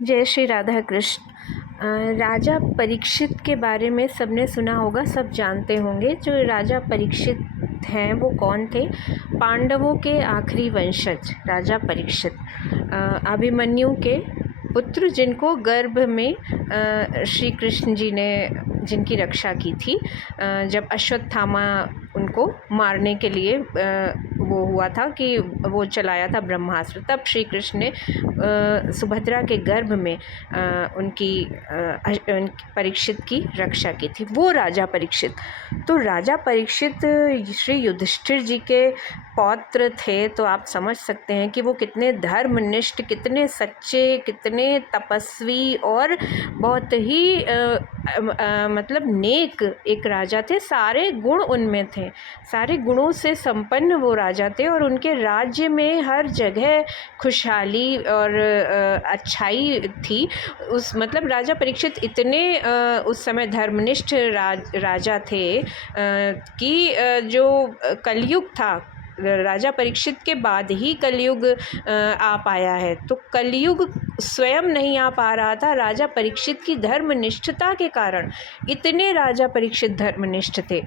जय श्री राधा कृष्ण। राजा परीक्षित के बारे में सबने सुना होगा, सब जानते होंगे। जो राजा परीक्षित हैं वो कौन थे? पांडवों के आखिरी वंशज राजा परीक्षित, अभिमन्यु के पुत्र, जिनको गर्भ में श्री कृष्ण जी ने जिनकी रक्षा की थी। जब अश्वत्थामा उनको मारने के लिए वो हुआ था कि वो चलाया था ब्रह्मास्त्र, तब श्री कृष्ण ने सुभद्रा के गर्भ में उनकी परीक्षित की रक्षा की थी। वो राजा परीक्षित। तो राजा परीक्षित श्री युधिष्ठिर जी के पौत्र थे। तो आप समझ सकते हैं कि वो कितने धर्मनिष्ठ, कितने सच्चे, कितने तपस्वी और बहुत ही मतलब नेक एक राजा थे। सारे गुण उनमें थे, सारे गुणों से संपन्न वो राजा थे और उनके राज्य में हर जगह खुशहाली और अच्छाई थी। उस मतलब राजा परीक्षित इतने उस समय धर्मनिष्ठ राजा थे कि जो कलयुग था, राजा परीक्षित के बाद ही कलयुग आ पाया है। तो कलयुग स्वयं नहीं आ पा रहा था, राजा परीक्षित की धर्मनिष्ठता के कारण इतने राजा परीक्षित धर्मनिष्ठ थे।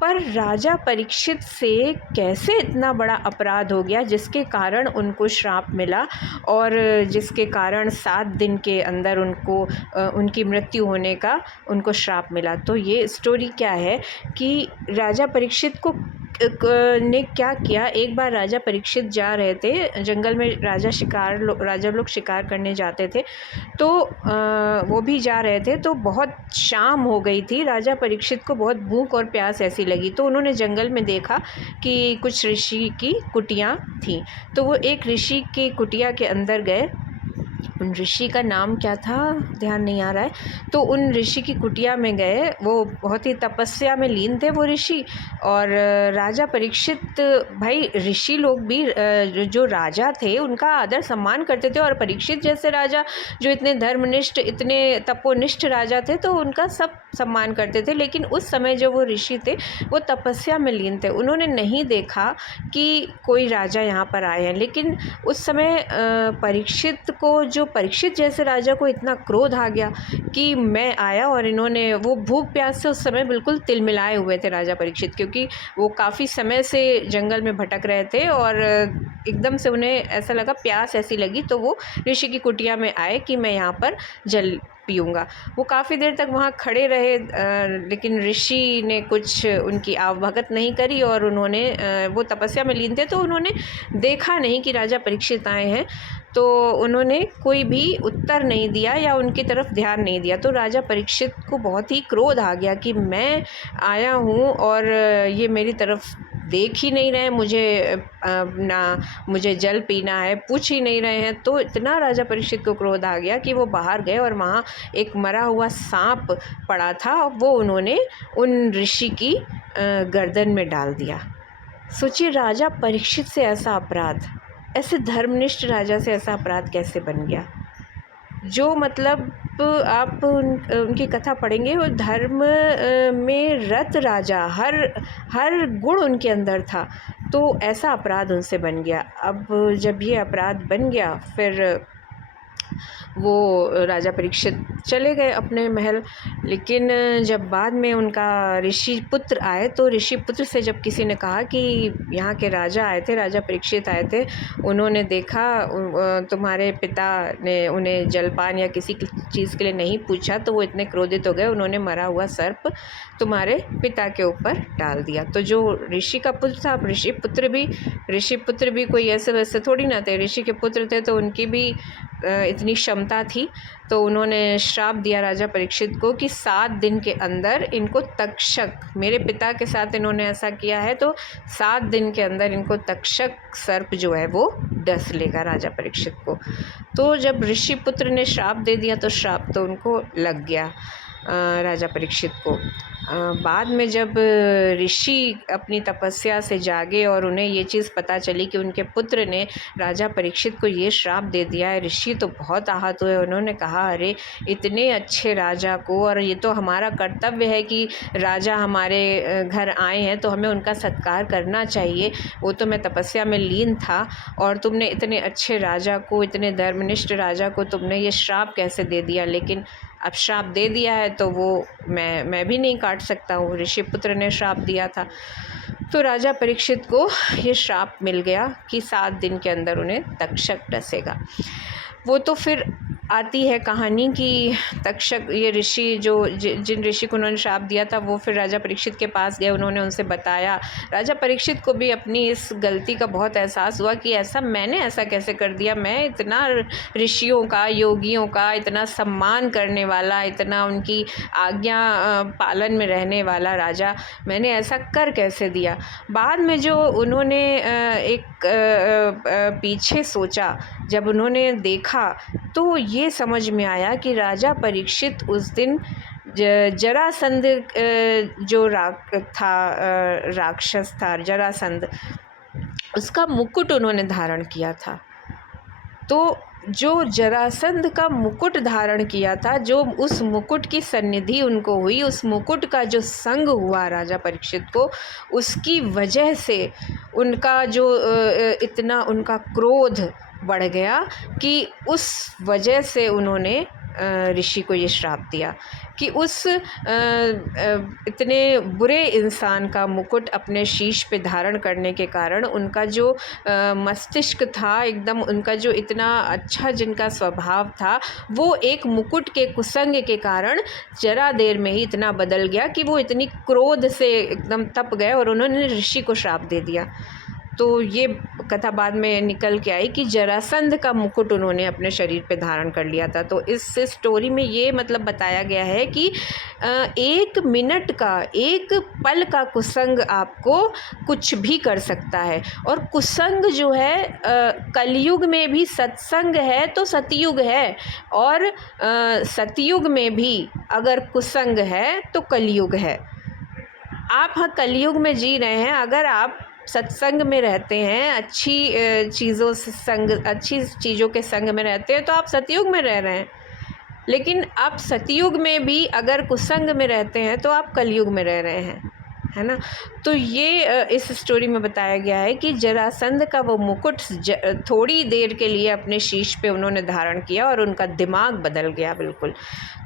पर राजा परीक्षित से कैसे इतना बड़ा अपराध हो गया जिसके कारण उनको श्राप मिला और जिसके कारण 7 दिन के अंदर उनको उनकी मृत्यु होने का उनको श्राप मिला। तो ये स्टोरी क्या है कि राजा परीक्षित को ने क्या किया। एक बार राजा परीक्षित जा रहे थे जंगल में, राजा लोग शिकार करने जाते थे। तो वो भी जा रहे थे, तो बहुत शाम हो गई थी। राजा परीक्षित को बहुत भूख और प्यास ऐसी लगी, तो उन्होंने जंगल में देखा कि कुछ ऋषि की कुटियाँ थीं। तो वो एक ऋषि की कुटिया के अंदर गए। उन ऋषि का नाम क्या था ध्यान नहीं आ रहा है। तो उन ऋषि की कुटिया में गए। वो बहुत ही तपस्या में लीन थे वो ऋषि। और राजा परीक्षित, भाई ऋषि लोग भी जो राजा थे उनका आदर सम्मान करते थे, और परीक्षित जैसे राजा जो इतने धर्मनिष्ठ, इतने तपोनिष्ठ राजा थे, तो उनका सब सम्मान करते थे। लेकिन उस समय जो वो ऋषि थे वो तपस्या में लीन थे, उन्होंने नहीं देखा कि कोई राजा यहाँ पर आए हैं। लेकिन उस समय परीक्षित को, जो परीक्षित जैसे राजा को इतना क्रोध आ गया कि मैं आया, और इन्होंने, वो भूख प्यास से उस समय बिल्कुल तिलमिलाए हुए थे राजा परीक्षित, क्योंकि वो काफ़ी समय से जंगल में भटक रहे थे और एकदम से उन्हें ऐसा लगा, प्यास ऐसी लगी, तो वो ऋषि की कुटिया में आए कि मैं यहाँ पर जल पीऊँगा। वो काफ़ी देर तक वहाँ खड़े रहे, लेकिन ऋषि ने कुछ उनकी आवभगत नहीं करी और उन्होंने, वो तपस्या में लीन थे, तो उन्होंने देखा नहीं कि राजा परीक्षित आए हैं। तो उन्होंने कोई भी उत्तर नहीं दिया या उनकी तरफ ध्यान नहीं दिया। तो राजा परीक्षित को बहुत ही क्रोध आ गया कि मैं आया हूँ और ये मेरी तरफ देख ही नहीं रहे, मुझे जल पीना है, पूछ ही नहीं रहे हैं। तो इतना राजा परीक्षित को क्रोध आ गया कि वो बाहर गए और वहाँ एक मरा हुआ सांप पड़ा था, वो उन्होंने उन ऋषि की गर्दन में डाल दिया। सोचिए, राजा परीक्षित से ऐसा अपराध, ऐसे धर्मनिष्ठ राजा से ऐसा अपराध कैसे बन गया। जो मतलब आप उनकी कथा पढ़ेंगे, वो धर्म में रत राजा, हर गुण उनके अंदर था, तो ऐसा अपराध उनसे बन गया। अब जब ये अपराध बन गया, फिर वो राजा परीक्षित चले गए अपने महल। लेकिन जब बाद में उनका ऋषि पुत्र आए, तो ऋषि पुत्र से जब किसी ने कहा कि यहाँ के राजा आए थे, राजा परीक्षित आए थे, उन्होंने देखा तुम्हारे पिता ने उन्हें जलपान या किसी चीज़ के लिए नहीं पूछा, तो वो इतने क्रोधित हो गए, उन्होंने मरा हुआ सर्प तुम्हारे पिता के ऊपर डाल दिया। तो जो ऋषि का पुत्र था, अब ऋषि पुत्र भी कोई ऐसे वैसे थोड़ी ना थे, ऋषि के पुत्र थे, तो उनकी भी इतनी क्षमता थी। तो उन्होंने श्राप दिया राजा परीक्षित को कि 7 दिन के अंदर इनको तक्षक, मेरे पिता के साथ इन्होंने ऐसा किया है, तो 7 दिन के अंदर इनको तक्षक सर्प जो है वो डस लेगा राजा परीक्षित को। तो जब ऋषि पुत्र ने श्राप दे दिया, तो श्राप तो उनको लग गया। राजा परीक्षित को। बाद में जब ऋषि अपनी तपस्या से जागे और उन्हें ये चीज़ पता चली कि उनके पुत्र ने राजा परीक्षित को ये श्राप दे दिया है, ऋषि तो बहुत आहत हुए। उन्होंने कहा, अरे इतने अच्छे राजा को, और ये तो हमारा कर्तव्य है कि राजा हमारे घर आए हैं तो हमें उनका सत्कार करना चाहिए। वो तो मैं तपस्या में लीन था और तुमने इतने अच्छे राजा को, इतने धर्मनिष्ठ राजा को तुमने ये श्राप कैसे दे दिया। लेकिन अब श्राप दे दिया है तो वो मैं भी नहीं काट सकता हूँ, ऋषिपुत्र ने श्राप दिया था। तो राजा परीक्षित को ये श्राप मिल गया कि 7 दिन के अंदर उन्हें तक्षक डसेगा। वो तो फिर आती है कहानी कि तक्षक, ये ऋषि जिन ऋषि को उन्होंने श्राप दिया था वो फिर राजा परीक्षित के पास गए, उन्होंने उनसे बताया। राजा परीक्षित को भी अपनी इस गलती का बहुत एहसास हुआ कि मैंने ऐसा कैसे कर दिया। मैं इतना ऋषियों का, योगियों का इतना सम्मान करने वाला, इतना उनकी आज्ञा पालन में रहने वाला राजा, मैंने ऐसा कर कैसे दिया। बाद में जो उन्होंने पीछे सोचा, जब उन्होंने देखा तो ये समझ में आया कि राजा परीक्षित उस दिन जरासंध जो राक्षस था जरासंध, उसका मुकुट उन्होंने धारण किया था। तो जो जरासंध का मुकुट धारण किया था, जो उस मुकुट की सन्निधि उनको हुई, उस मुकुट का जो संग हुआ राजा परीक्षित को, उसकी वजह से उनका जो इतना उनका क्रोध बढ़ गया कि उस वजह से उन्होंने ऋषि को ये श्राप दिया कि उस इतने बुरे इंसान का मुकुट अपने शीश पे धारण करने के कारण उनका जो मस्तिष्क था, एकदम उनका जो इतना अच्छा जिनका स्वभाव था, वो एक मुकुट के कुसंग के कारण जरा देर में ही इतना बदल गया कि वो इतनी क्रोध से एकदम तप गए और उन्होंने ऋषि को श्राप दे दिया। तो ये कथा बाद में निकल के आई कि जरासंध का मुकुट उन्होंने अपने शरीर पे धारण कर लिया था। तो इस स्टोरी में ये मतलब बताया गया है कि 1 मिनट का, 1 पल का कुसंग आपको कुछ भी कर सकता है। और कुसंग जो है, कलयुग में भी सत्संग है तो सतयुग है, और सतयुग में भी अगर कुसंग है तो कलयुग है। आप कलयुग में जी रहे हैं, अगर आप सत्संग में रहते हैं, अच्छी चीज़ों के संग में रहते हैं तो आप सतयुग में रह रहे हैं। लेकिन आप सतयुग में भी अगर कुसंग में रहते हैं तो आप कलयुग में रह रहे हैं, है ना। तो ये इस स्टोरी में बताया गया है कि जरासंध का वो मुकुट थोड़ी देर के लिए अपने शीश पे उन्होंने धारण किया और उनका दिमाग बदल गया बिल्कुल।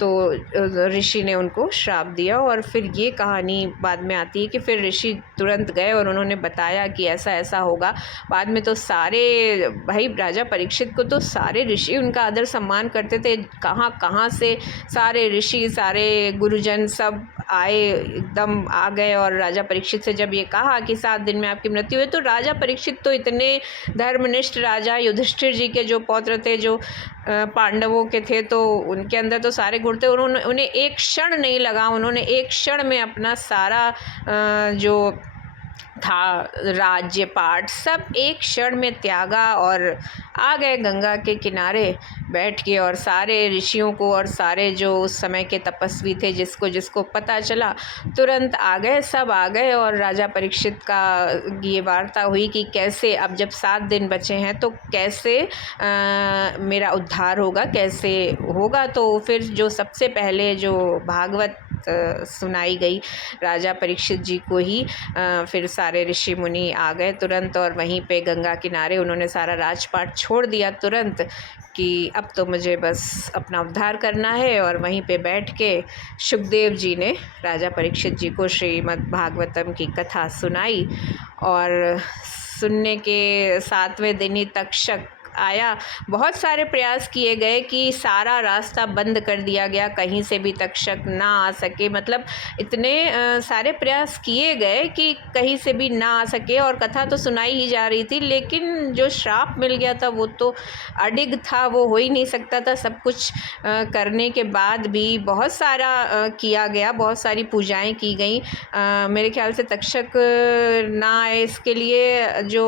तो ऋषि ने उनको श्राप दिया। और फिर ये कहानी बाद में आती है कि फिर ऋषि तुरंत गए और उन्होंने बताया कि ऐसा ऐसा होगा। बाद में तो सारे भाई राजा परीक्षित को तो सारे ऋषि उनका आदर सम्मान करते थे, कहाँ कहाँ से सारे ऋषि, सारे गुरुजन सब आए, एकदम आ गए। और राजा परीक्षित से जब ये कहा कि 7 दिन में आपकी मृत्यु है, तो राजा परीक्षित तो इतने धर्मनिष्ठ राजा, युधिष्ठिर जी के जो पौत्र थे, जो पांडवों के थे, तो उनके अंदर तो सारे गुण थे। उन्हें एक क्षण नहीं लगा, उन्होंने एक क्षण में अपना सारा जो था राज्य पाठ सब एक क्षण में त्यागा और आ गए गंगा के किनारे बैठ के। और सारे ऋषियों को और सारे जो उस समय के तपस्वी थे, जिसको जिसको पता चला, तुरंत आ गए, सब आ गए। और राजा परीक्षित का ये वार्ता हुई कि कैसे अब जब 7 दिन बचे हैं तो कैसे मेरा उद्धार होगा, कैसे होगा। तो फिर जो सबसे पहले जो भागवत सुनाई गई राजा परीक्षित जी को ही, फिर सारे ऋषि मुनि आ गए तुरंत और वहीं पे गंगा किनारे उन्होंने सारा राजपाट छोड़ दिया तुरंत कि अब तो मुझे बस अपना उद्धार करना है। और वहीं पे बैठ के शुकदेव जी ने राजा परीक्षित जी को श्रीमद् भागवतम की कथा सुनाई। और सुनने के 7वें दिन ही तक्षक आया। बहुत सारे प्रयास किए गए कि सारा रास्ता बंद कर दिया गया, कहीं से भी तक्षक ना आ सके। मतलब इतने सारे प्रयास किए गए कि कहीं से भी ना आ सके। और कथा तो सुनाई ही जा रही थी, लेकिन जो श्राप मिल गया था वो तो अडिग था, वो हो ही नहीं सकता था। सब कुछ करने के बाद भी बहुत सारा किया गया, बहुत सारी पूजाएं की गई। मेरे ख्याल से तक्षक ना आए इसके लिए जो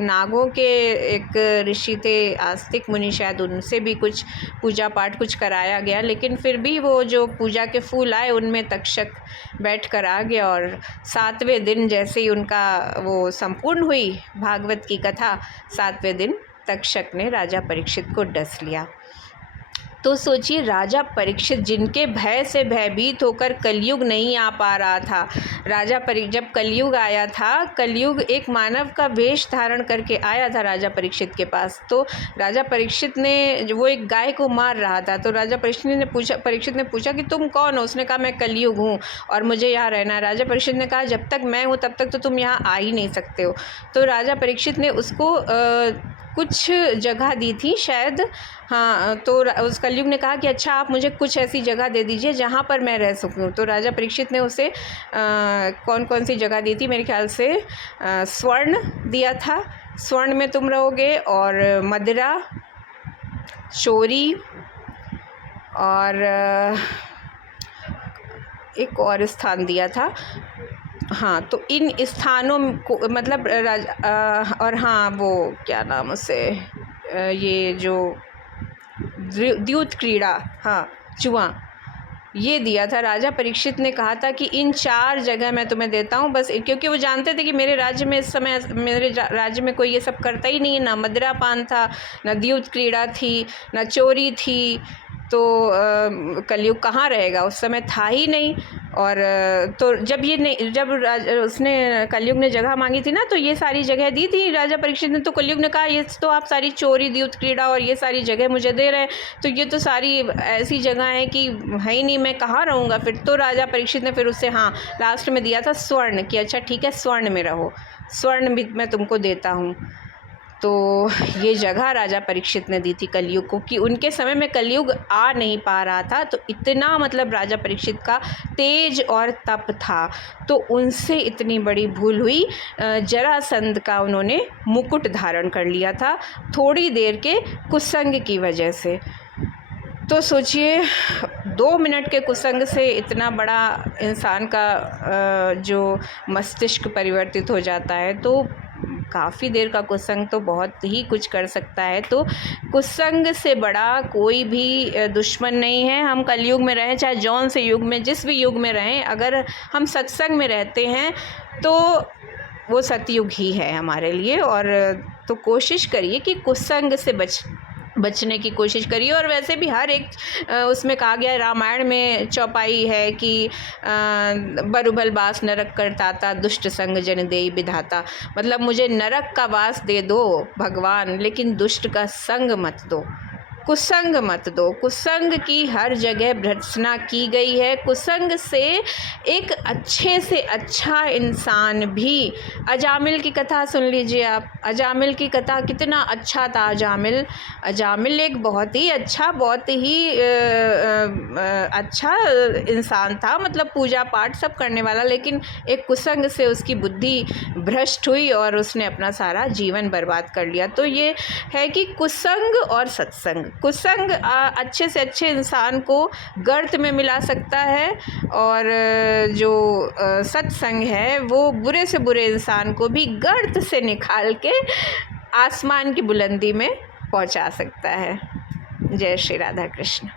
नागों के एक ऋषि थे, आस्तिक मुनि, शायद उनसे भी कुछ पूजा पाठ कुछ कराया गया, लेकिन फिर भी वो जो पूजा के फूल आए उनमें तक्षक बैठ कर आ गया। और 7वें दिन जैसे ही उनका वो संपूर्ण हुई भागवत की कथा, 7वें दिन तक्षक ने राजा परीक्षित को डस लिया। तो सोचिए, राजा परीक्षित जिनके भय से भयभीत होकर कलयुग नहीं आ पा रहा था, जब कलयुग आया था, कलयुग एक मानव का वेश धारण करके आया था राजा परीक्षित के पास। तो राजा परीक्षित ने, वो एक गाय को मार रहा था, तो राजा परीक्षित ने पूछा कि तुम कौन हो? उसने कहा मैं कलयुग हूँ और मुझे यहाँ रहना है। राजा परीक्षित ने कहा जब तक मैं हूँ तब तक तो तुम यहाँ आ ही नहीं सकते हो। तो राजा परीक्षित ने उसको कुछ जगह दी थी शायद, हाँ। तो उस कलयुग ने कहा कि अच्छा, आप मुझे कुछ ऐसी जगह दे दीजिए जहाँ पर मैं रह सकूँ। तो राजा परीक्षित ने उसे कौन कौन सी जगह दी थी? मेरे ख्याल से स्वर्ण दिया था, स्वर्ण में तुम रहोगे, और मदिरा, चोरी, और एक और स्थान दिया था। हाँ, तो इन स्थानों को मतलब और हाँ, वो क्या नाम उसे, ये जो द्यूत क्रीड़ा, हाँ, जुआ, ये दिया था। राजा परीक्षित ने कहा था कि इन 4 जगह मैं तुम्हें देता हूँ, बस क्योंकि वो जानते थे कि मेरे राज्य में इस समय, मेरे राज्य में कोई ये सब करता ही नहीं है, ना मदिरापान था, ना द्यूत क्रीड़ा थी, ना चोरी थी। तो कलयुग कहाँ रहेगा, उस समय था ही नहीं। और तो जब उसने कलयुग ने जगह मांगी थी ना, तो ये सारी जगह दी थी राजा परीक्षित ने। तो कलयुग ने कहा ये तो आप सारी चोरी, द्यूत क्रीड़ा और ये सारी जगह मुझे दे रहे हैं, तो ये तो सारी ऐसी जगह है कि है ही नहीं, मैं कहाँ रहूँगा फिर। तो राजा परीक्षित ने फिर उससे हाँ लास्ट में दिया था स्वर्ण, कि अच्छा ठीक है, स्वर्ण में रहो, स्वर्ण भी मैं तुमको देता हूँ। तो ये जगह राजा परीक्षित ने दी थी कलयुग को, कि उनके समय में कलयुग आ नहीं पा रहा था। तो इतना मतलब राजा परीक्षित का तेज और तप था, तो उनसे इतनी बड़ी भूल हुई। जरासंध का उन्होंने मुकुट धारण कर लिया था थोड़ी देर के कुसंग की वजह से। तो सोचिए, 2 मिनट के कुसंग से इतना बड़ा इंसान का जो मस्तिष्क परिवर्तित हो जाता है। तो काफ़ी देर का कुसंग तो बहुत ही कुछ कर सकता है। तो कुसंग से बड़ा कोई भी दुश्मन नहीं है। हम कलयुग में रहें, चाहे जौन से युग में, जिस भी युग में रहें, अगर हम सत्संग में रहते हैं तो वो सतयुग ही है हमारे लिए। और तो कोशिश करिए कि कुसंग से बचने की कोशिश करिए। और वैसे भी हर एक उसमें कहा गया है, रामायण में चौपाई है कि बरुबल बास नरक करताता, दुष्ट संग जन देई विधाता। मतलब मुझे नरक का वास दे दो भगवान, लेकिन दुष्ट का संग मत दो, कुसंग मत दो। कुसंग की हर जगह भर्त्सना की गई है। कुसंग से एक अच्छे से अच्छा इंसान भी, अजामिल की कथा सुन लीजिए आप। अजामिल की कथा, कितना अच्छा था अजामिल। अजामिल एक बहुत ही अच्छा, बहुत ही अच्छा इंसान था, मतलब पूजा पाठ सब करने वाला, लेकिन एक कुसंग से उसकी बुद्धि भ्रष्ट हुई और उसने अपना सारा जीवन बर्बाद कर लिया। तो ये है कि कुसंग और सत्संग, कुसंग अच्छे से अच्छे इंसान को गर्त में मिला सकता है, और जो सत्संग है वो बुरे से बुरे इंसान को भी गर्त से निकाल के आसमान की बुलंदी में पहुंचा सकता है। जय श्री राधा कृष्ण।